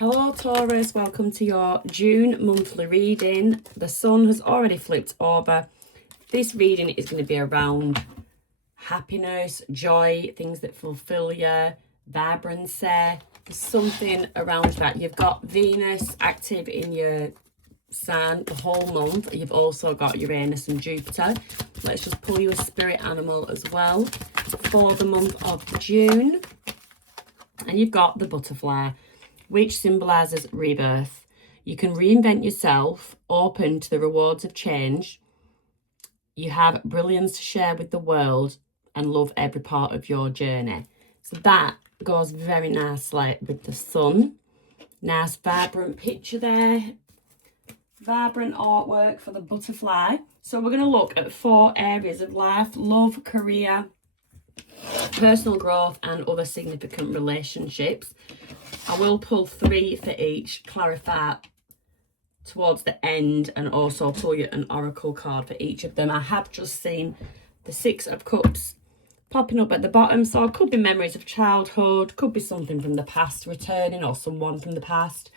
Hello Taurus, welcome to your June monthly reading. The sun has already flipped over. This reading is going to be around happiness, joy, things that fulfill you, vibrancy. There's something around that. You've got Venus active in your sign the whole month. You've also got Uranus and Jupiter. Let's just pull you a spirit animal as well for the month of June. And you've got the butterfly, which symbolises rebirth. You can reinvent yourself, open to the rewards of change. You have brilliance to share with the world and love every part of your journey. So that goes very nicely with the sun. Nice vibrant picture there. Vibrant artwork for the butterfly. So we're going to look at 4 areas of life: love, career, personal growth and other significant relationships. I will pull 3 for each, clarify towards the end, and also pull you an oracle card for each of them. I have just seen the 6 of Cups popping up at the bottom, so it could be memories of childhood, could be something from the past returning, or someone from the past.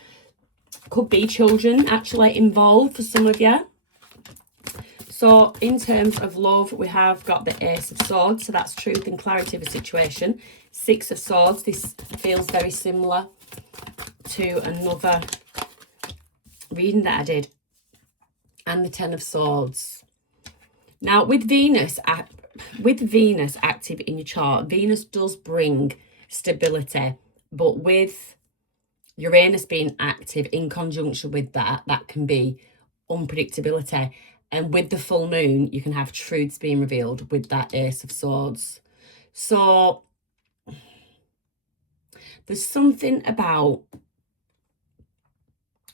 Could be children actually involved for some of you. So in terms of love, we have got the Ace of Swords, so that's truth and clarity of a situation. 6 of Swords, this feels very similar to another reading that I did. And the 10 of Swords. Now with Venus active in your chart, Venus does bring stability, but with Uranus being active in conjunction with that can be unpredictability. And with the full moon, you can have truths being revealed with that Ace of Swords. So there's something about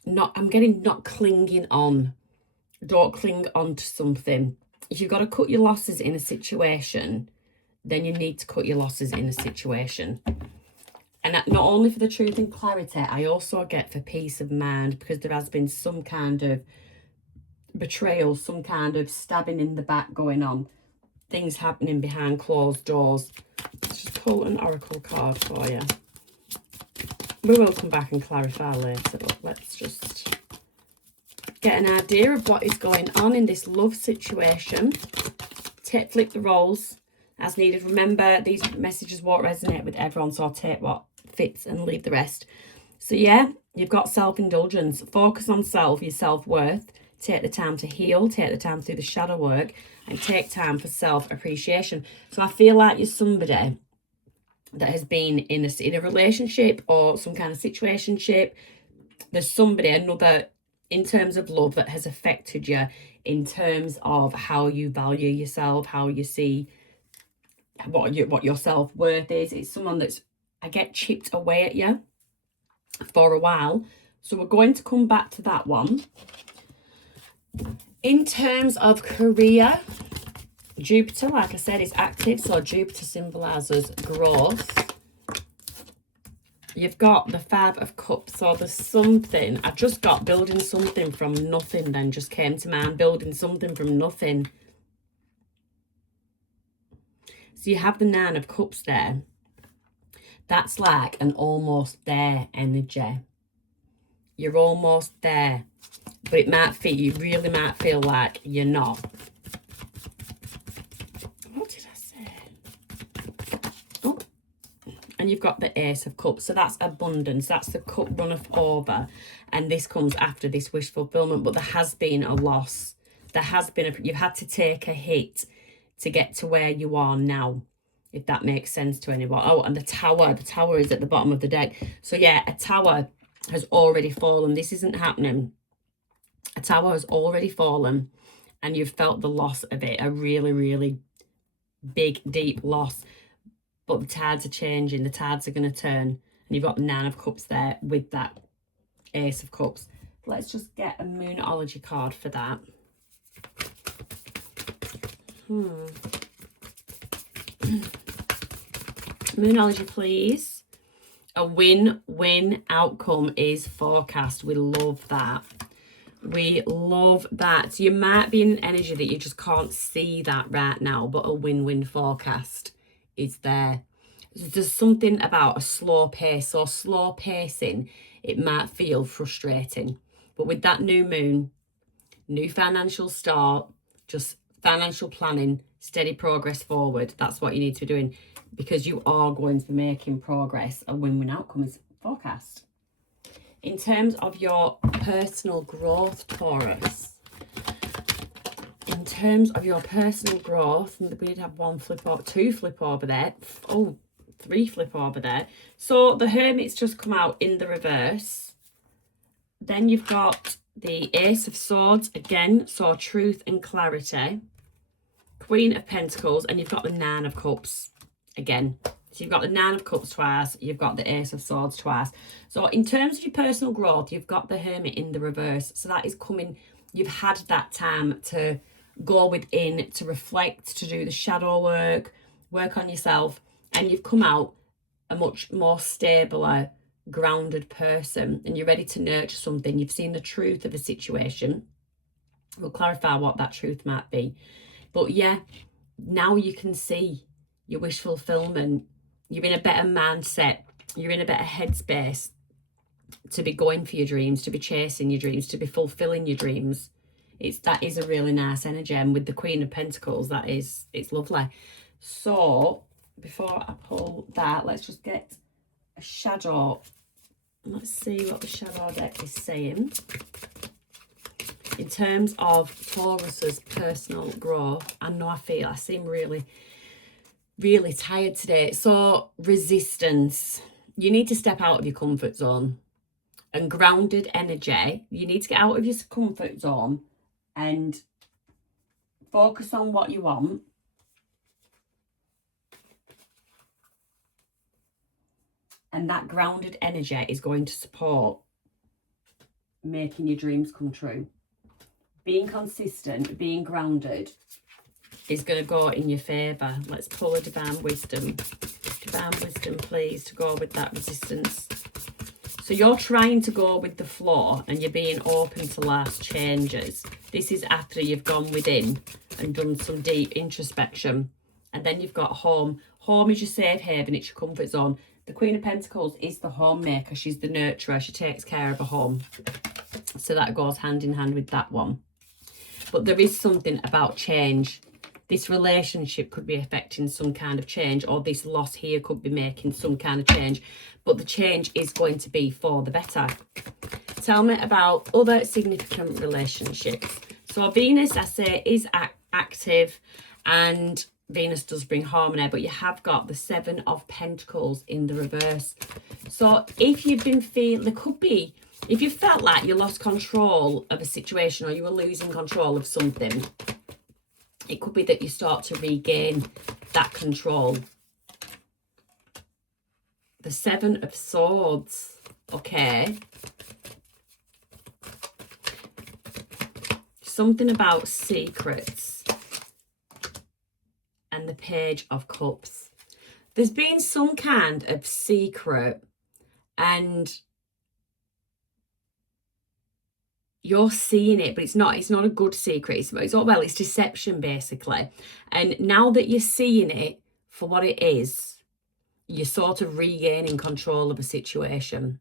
not clinging on. Don't cling on to something. If you've got to cut your losses in a situation, then you need to cut your losses in a situation. And not only for the truth and clarity, I also get for peace of mind, because there has been some kind of betrayal, some kind of stabbing in the back going on, things happening behind closed doors. Let's just pull an oracle card for you. We will come back and clarify later, but let's just get an idea of what is going on in this love situation. Flip the roles as needed. Remember, these messages won't resonate with everyone, so I'll take what fits and leave the rest. So yeah, you've got self-indulgence. Focus on self, your self-worth. Take the time to heal, take the time to do the shadow work, and take time for self-appreciation. So I feel like you're somebody that has been in a relationship or some kind of situationship. There's somebody, another, in terms of love, that has affected you in terms of how you value yourself, how you see what your self-worth is. It's someone that's, I get, chipped away at you for a while. So we're going to come back to that one. In terms of career, Jupiter, like I said, is active. So Jupiter symbolises growth. You've got the 5 of Cups. So there's something, I just got building something from nothing, then just came to mind, building something from nothing. So you have the 9 of Cups there. That's like an almost there energy. You're almost there. But it might feel, you really might feel like you're not. What did I say? Oh, and you've got the Ace of Cups. So that's abundance. That's the cup runneth over. And this comes after this wish fulfillment. But there has been a loss. There has been, you've had to take a hit to get to where you are now, if that makes sense to anyone. Oh, and the tower. The tower is at the bottom of the deck. So yeah, a tower has already fallen. This isn't happening. A tower has already fallen and you've felt the loss of it, a really, really big, deep loss. But the tides are changing, the tides are going to turn. And you've got the 9 of Cups there with that Ace of Cups. Let's just get a Moonology card for that. Moonology, please. A win-win outcome is forecast. We love that. We love that. So you might be in an energy that you just can't see that right now, but a win-win forecast is there. There's something about a slow pace. So slow pacing, it might feel frustrating. But with that new moon, new financial start, just financial planning, steady progress forward. That's what you need to be doing, because you are going to be making progress. A win-win outcome is forecast. In terms of your personal growth, Taurus, in terms of your personal growth, we did have one flip over, two flip over there. Oh, three flip over there. So the Hermit's just come out in the reverse. Then you've got the Ace of Swords again, so truth and clarity. Queen of Pentacles, and you've got the Nine of Cups again. So you've got the Nine of Cups twice, you've got the Ace of Swords twice. So in terms of your personal growth, you've got the Hermit in the reverse. So that is coming, you've had that time to go within, to reflect, to do the shadow work, work on yourself, and you've come out a much more stabler, grounded person, and you're ready to nurture something. You've seen the truth of a situation. We'll clarify what that truth might be. But yeah, now you can see your wish fulfillment. You're in a better mindset. You're in a better headspace to be going for your dreams, to be chasing your dreams, to be fulfilling your dreams. That is a really nice energy. And with the Queen of Pentacles, it's lovely. So before I pull that, let's just get a shadow. Let's see what the shadow deck is saying. In terms of Taurus's personal growth, I seem really, really tired today. So resistance, you need to step out of your comfort zone. And grounded energy, you need to get out of your comfort zone and focus on what you want. And that grounded energy is going to support making your dreams come true. Being consistent, being grounded is going to go in your favour. Let's pull a Divine Wisdom. Divine Wisdom, please, to go with that resistance. So you're trying to go with the flow and you're being open to life's changes. This is after you've gone within and done some deep introspection. And then you've got home. Home is your safe haven, it's your comfort zone. The Queen of Pentacles is the homemaker. She's the nurturer. She takes care of her home. So that goes hand in hand with that one. But there is something about change. This relationship could be affecting some kind of change, or this loss here could be making some kind of change. But the change is going to be for the better. Tell me about other significant relationships. So Venus, I say, is active, and Venus does bring harmony, but you have got the Seven of Pentacles in the reverse. So if you've been feeling, there could be, if you felt like you lost control of a situation or you were losing control of something, it could be that you start to regain that control. The Seven of Swords, okay. Something about secrets. And the Page of Cups. There's been some kind of secret and you're seeing it, but it's not a good secret. It's deception basically. And now that you're seeing it for what it is, you're sort of regaining control of a situation.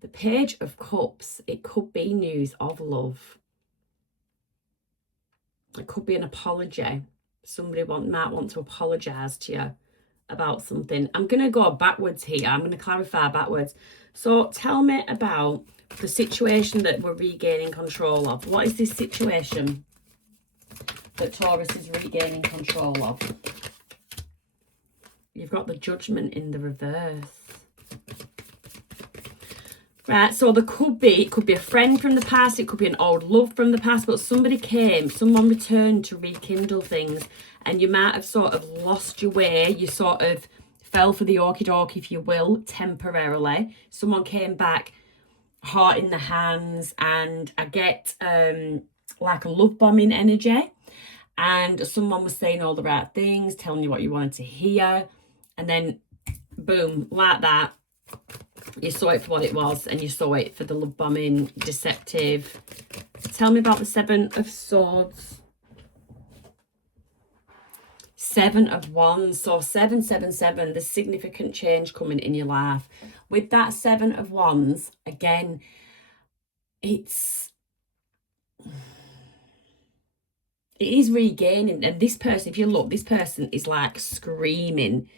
The Page of Cups, it could be news of love. It could be an apology. Somebody might want to apologise to you about something. I'm going to go backwards here. I'm going to clarify backwards. So tell me about the situation that we're regaining control of. What is this situation that Taurus is regaining control of? You've got the Judgment in the reverse. Right, so it could be a friend from the past, it could be an old love from the past, but someone returned to rekindle things, and you might have sort of lost your way. You sort of fell for the okie doke, if you will, temporarily. Someone came back, heart in the hands, and I get like a love bombing energy, and someone was saying all the right things, telling you what you wanted to hear, and then boom, like that, You saw it for what it was, and you saw it for the love bombing, deceptive. Tell me about the Seven of Swords. Seven of Wands. So 777, there's significant change coming in your life. With that Seven of Wands, again, it is regaining. And this person, if you look, this person is like screaming.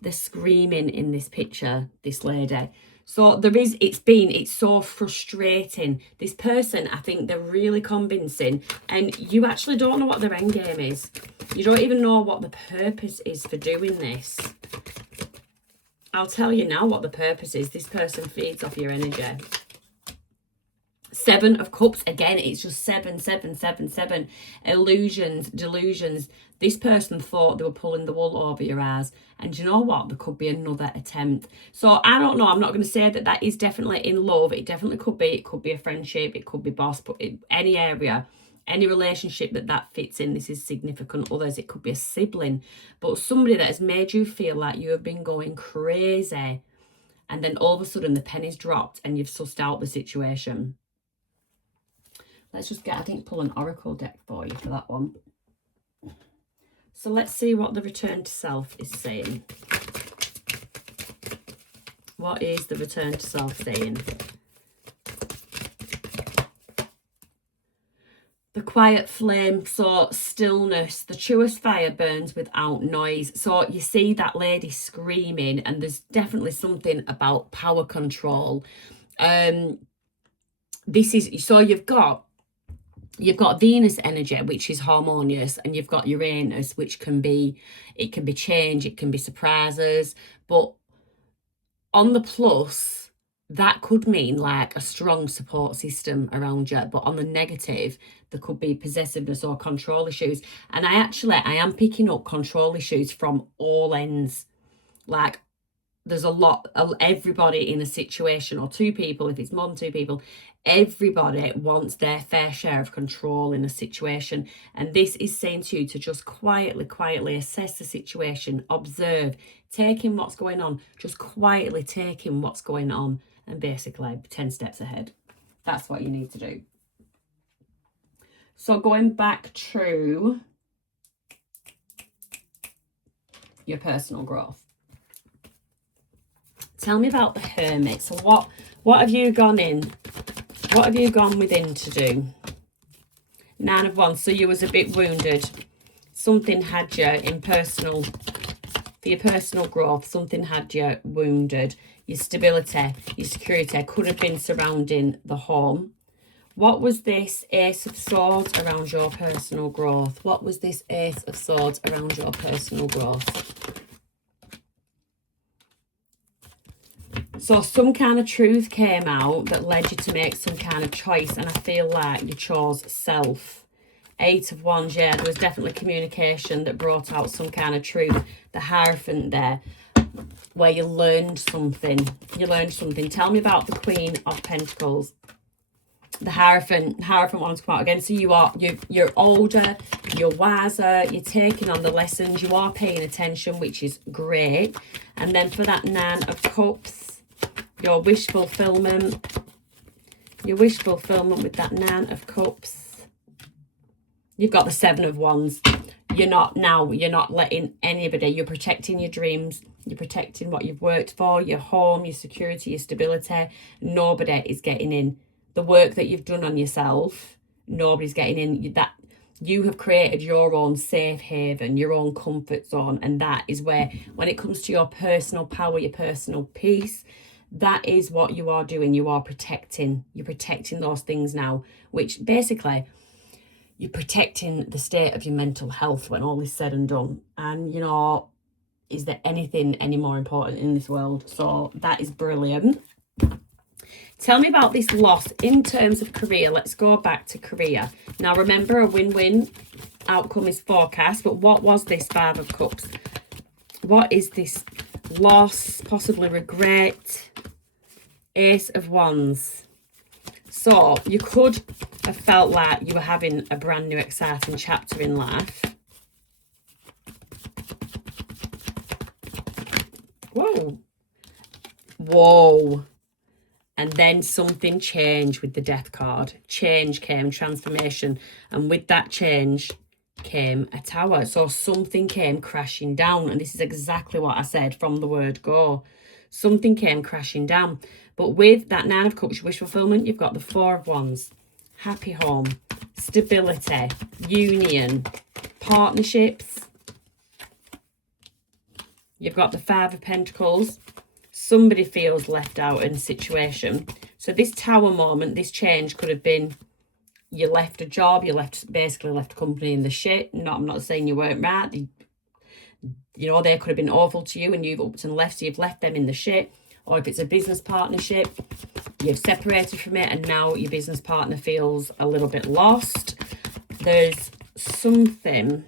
They're screaming in this picture, this lady. So it's so frustrating. This person, I think they're really convincing, and you actually don't know what their end game is. You don't even know what the purpose is for doing this. I'll tell you now what the purpose is. This person feeds off your energy. Seven of Cups, again, it's just 7. Illusions, delusions. This person thought they were pulling the wool over your eyes. And you know what? There could be another attempt. So I don't know. I'm not going to say that that is definitely in love. It definitely could be. It could be a friendship. It could be boss. But any area, any relationship that fits in, this is significant others. It could be a sibling. But somebody that has made you feel like you have been going crazy. And then all of a sudden the penny's dropped and you've sussed out the situation. Let's just I think, pull an oracle deck for you for that one. So let's see what the return to self is saying. What is the return to self saying? The quiet flame, so stillness. The truest fire burns without noise. So you see that lady screaming, and there's definitely something about power control. This is, so you've got Venus energy, which is harmonious, and you've got Uranus, which can be change, it can be surprises. But on the plus, that could mean like a strong support system around you. But on the negative, there could be possessiveness or control issues. And I am picking up control issues from all ends. Like, there's a lot of everybody in a situation, or two people, if it's more than two people, everybody wants their fair share of control in a situation. And this is saying to you to just quietly assess the situation, observe, take in what's going on, just quietly take in what's going on, and basically 10 steps ahead. That's what you need to do. So going back to your personal growth. Tell me about the Hermit. So what have you gone in? What have you gone within to do? Nine of Wands. So you was a bit wounded. Something had you in personal, for your personal growth, something had you wounded. Your stability, your security could have been surrounding the home. What was this Ace of Swords around your personal growth? What was this Ace of Swords around your personal growth? So some kind of truth came out that led you to make some kind of choice, and I feel like you chose self. Eight of Wands, yeah, there was definitely communication that brought out some kind of truth. The Hierophant there, where you learned something. Tell me about the Queen of Pentacles. The Hierophant wants to come out again. So you're older, you're wiser, you're taking on the lessons, you are paying attention, which is great. And then for that Nine of Cups, your wish fulfillment. Your wish fulfillment with that Nine of Cups. You've got the Seven of Wands. You're not letting anybody, you're protecting your dreams. You're protecting what you've worked for, your home, your security, your stability. Nobody is getting in. The work that you've done on yourself, nobody's getting in. That you have created your own safe haven, your own comfort zone. And that is where, when it comes to your personal power, your personal peace, that is what you are doing. You are protecting. You're protecting those things now, which basically you're protecting the state of your mental health when all is said and done. And, you know, is there anything any more important in this world? So that is brilliant. Tell me about this loss in terms of career. Let's go back to career. Now, remember, a win-win outcome is forecast, but what was this Five of Cups? What is this loss, possibly regret? Ace of Wands. So you could have felt like you were having a brand new exciting chapter in life. Whoa. whoa. And then something changed with the death card. Change came, transformation. And with that change came a tower. So something came crashing down. And this is exactly what I said from the word go. Something came crashing down. But with that Nine of Cups, wish fulfillment, you've got the Four of Wands. Happy home, stability, union, partnerships. You've got the Five of Pentacles. Somebody feels left out in a situation. So this tower moment, this change could have been you left a job, basically left a company in the shit. I'm not saying you weren't right. They could have been awful to you and you've upped and left, so you've left them in the shit. Or if it's a business partnership, you've separated from it and now your business partner feels a little bit lost. There's something,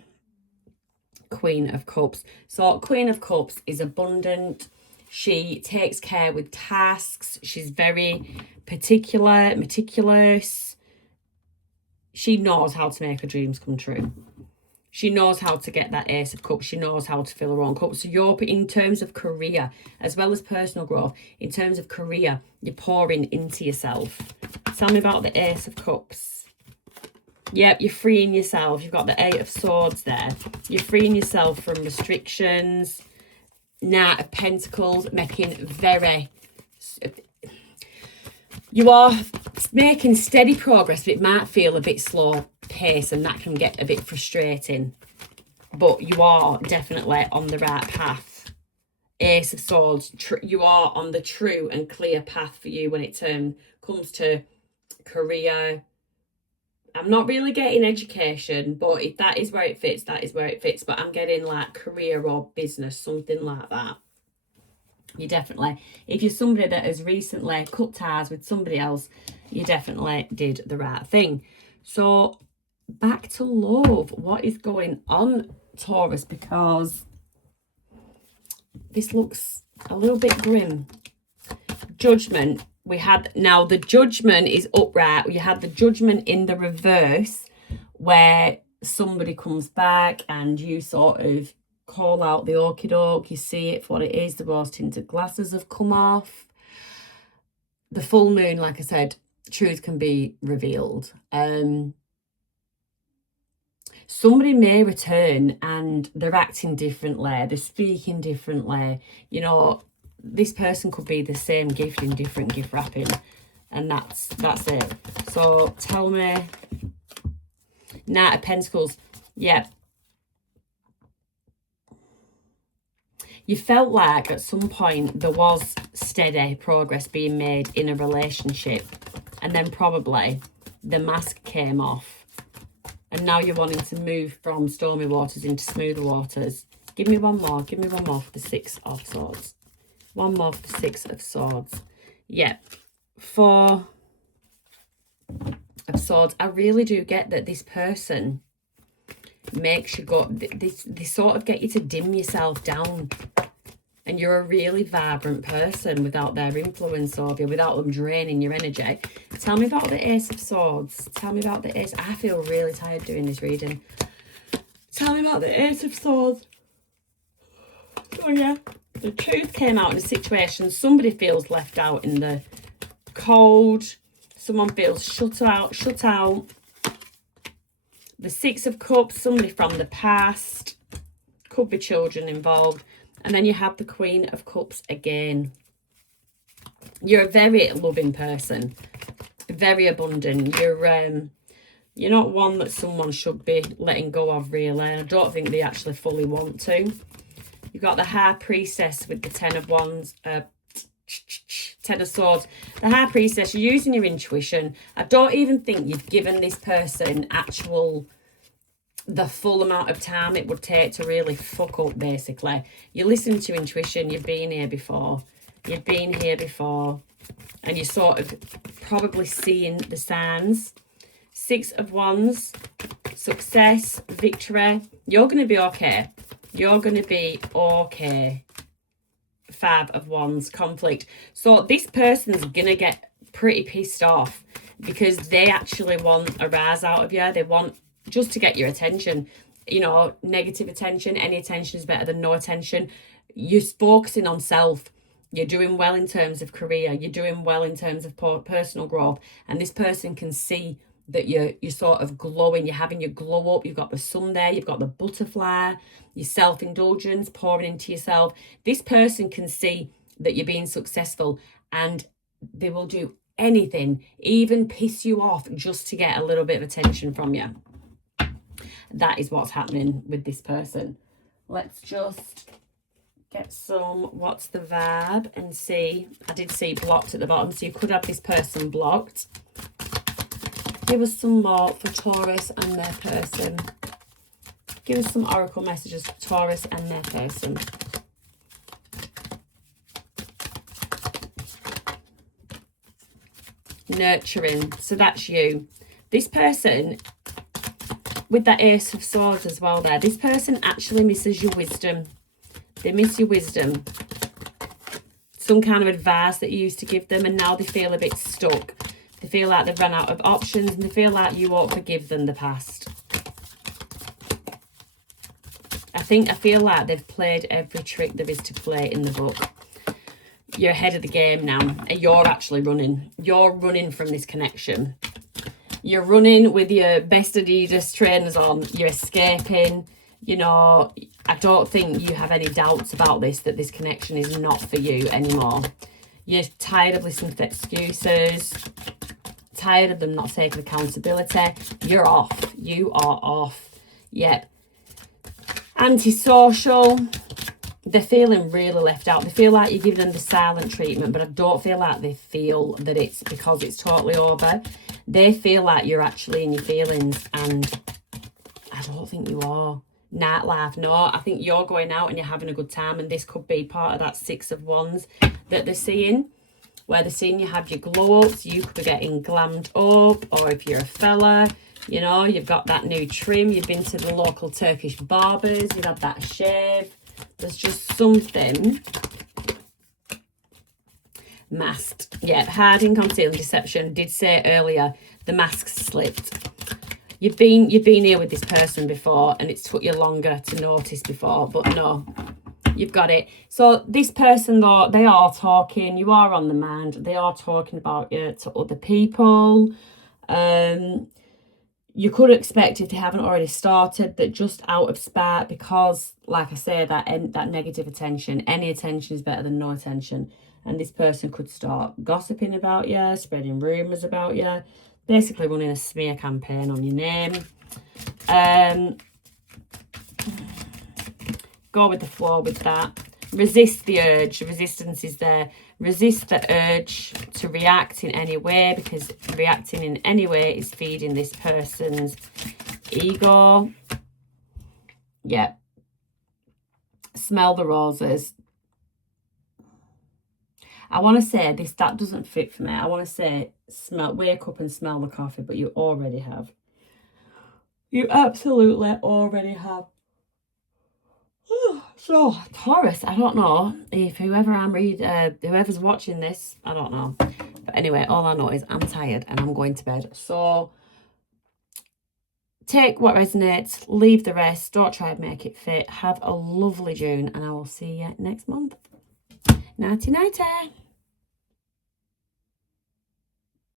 Queen of Cups. So Queen of Cups is abundant. She takes care with tasks. She's very particular, meticulous. She knows how to make her dreams come true. She knows how to get that Ace of Cups. She knows how to fill her own cup. So you're, in terms of career, as well as personal growth, in terms of career, you're pouring into yourself. Tell me about the Ace of Cups. Yep, you're freeing yourself. You've got the Eight of Swords there. You're freeing yourself from restrictions. Knight of Pentacles, you are making steady progress, but it might feel a bit slow pace and that can get a bit frustrating. But you are definitely on the right path. Ace of Swords, you are on the true and clear path for you when it comes to career. I'm not really getting education, but if that is where it fits, that is where it fits. But I'm getting like career or business, something like that. You definitely, if you're somebody that has recently cut ties with somebody else, you definitely did the right thing. So back to love. What is going on, Taurus? Because this looks a little bit grim. Judgment. Now the Judgment is upright. You had the Judgment in the reverse where somebody comes back and you sort of call out the okie doke. You see it for what it is. The rose tinted glasses have come off. The full moon, like I said, truth can be revealed. Somebody may return and they're acting differently. They're speaking differently. This person could be the same gift in different gift wrapping, and that's it. So tell me, Knight of Pentacles. Yeah, you felt like at some point there was steady progress being made in a relationship, and then probably the mask came off and now you're wanting to move from stormy waters into smoother waters. Give me one more for the Six of Swords. One more for the Six of Swords. Yeah, Four of Swords. I really do get that this person makes you go, they sort of get you to dim yourself down. And you're a really vibrant person without their influence over you, without them draining your energy. Tell me about the Ace of Swords. Tell me about the Ace. I feel really tired doing this reading. Tell me about the Ace of Swords. Oh, yeah. The truth came out in a situation. Somebody feels left out in the cold. Someone feels shut out. The Six of Cups, somebody from the past. Could be children involved. And then you have the Queen of Cups again. You're a very loving person. Very abundant. You're not one that someone should be letting go of, really. And I don't think they actually fully want to. You've got the High Priestess with the Ten of Wands, Ten of Swords. The High Priestess, you're using your intuition. I don't even think you've given this person the full amount of time it would take to really fuck up, basically. You listen to intuition. You've been here before. And you're sort of probably seeing the signs. Six of Wands, success, victory. You're going to be okay. Five of Wands, conflict. So this person's going to get pretty pissed off because they actually want a rise out of you. They want just to get your attention. Negative attention. Any attention is better than no attention. You're focusing on self. You're doing well in terms of career. You're doing well in terms of personal growth. And this person can see that you're sort of glowing. You're having your glow up. You've got the sun there. You've got the butterfly. Your self-indulgence pouring into yourself. This person can see that you're being successful, and they will do anything, even piss you off, just to get a little bit of attention from you. That is what's happening with this person. Let's just get some what's the vibe and see. I did see blocked at the bottom, so you could have this person blocked. Give us some more for Taurus and their person. Give us some oracle messages for Taurus and their person. Nurturing. So that's you. This person, with that Ace of Swords as well there, this person actually misses your wisdom. They miss your wisdom. Some kind of advice that you used to give them, and now they feel a bit stuck. They feel like they've run out of options, and they feel like you won't forgive them the past. I feel like they've played every trick there is to play in the book. You're ahead of the game now, and you're actually running. You're running from this connection. You're running with your best Adidas trainers on. You're escaping. You know, I don't think you have any doubts about this, that this connection is not for you anymore. You're tired of listening to excuses. Tired of them not taking accountability. You're off. You are off. Yep. Antisocial. They're feeling really left out. They feel like you're giving them the silent treatment, but I don't feel like they feel that it's because it's totally over. They feel like you're actually in your feelings, and I don't think you are. Nightlife, no. I think you're going out and you're having a good time, and this could be part of that Six of Wands that they're seeing, where they're seeing you have your glow-ups. You could be getting glammed up, or if you're a fella, you know, you've got that new trim, you've been to the local Turkish barbers, you've had that shave. There's just something. Masked. Yeah, hiding, concealing, deception. Did say earlier, the mask's slipped. You've been here with this person before, and it's took you longer to notice before, but no, you've got it. So this person, though, they are talking. You are on the mind. They are talking about you to other people. You could expect, if they haven't already started, that just out of spite, because, like I say, that negative attention, any attention is better than no attention. And this person could start gossiping about you, spreading rumours about you, basically running a smear campaign on your name. Go with the flow with that. Resist the urge. Resistance is there. Resist the urge to react in any way, because reacting in any way is feeding this person's ego. Yeah. Smell the roses. I want to say this, that doesn't fit for me. I want to say wake up and smell the coffee, but you already have. You absolutely already have. So, Taurus, I don't know if whoever's watching this, I don't know. But anyway, all I know is I'm tired and I'm going to bed. So, take what resonates, leave the rest. Don't try and make it fit. Have a lovely June, and I will see you next month. Nighty nighty.